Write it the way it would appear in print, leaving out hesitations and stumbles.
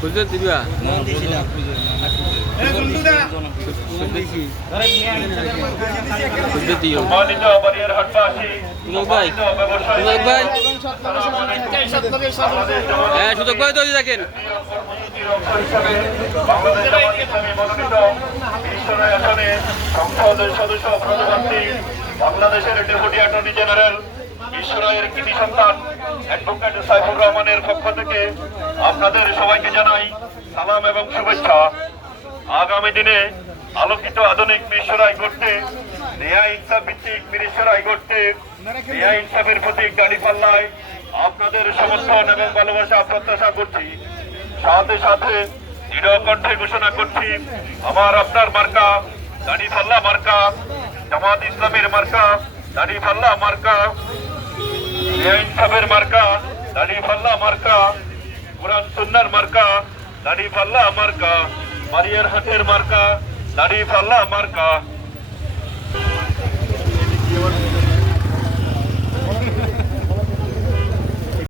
বুঝতে দিবা সুযোগ ভাই তৈরি দেখেন সংসদের সদস্য প্রধানমন্ত্রী বাংলাদেশের ডেপুটি অ্যাটর্নি জেনারেল ঈশ্বরের কৃতি সন্তান অ্যাডভোকেট সাইফুর রহমানের পক্ষ থেকে আপনাদের সবাইকে জানাই সালাম এবং শুভেচ্ছা। আগামী দিনে আলোকিত আধুনিক মিরসরাই গড়তে, ন্যায় ইনসাফ ভিত্তিক মিরসরাই গড়তে, ন্যায় ইনসাফের প্রতীক দাঁড়িপাল্লায় আপনাদের সমর্থন এবং ভালোবাসা প্রত্যাশা করছি। সাথে সাথে দৃঢ় কণ্ঠে ঘোষণা করছি, আমার আপনার মার্কা দাঁড়িপাল্লা মার্কা, জামাত ইসলামের মার্কা দাঁড়িপাল্লা মার্কা, ন্যায় ইনসাফের মার্কা দাঁড়িপাল্লা মার্কা, কোরআন সুন্নাহর মার্কা দাঁড়িপাল্লা মার্কা, মারিয়ার হাটের মার্কা দাঁড়িপাল্লা মার্কা।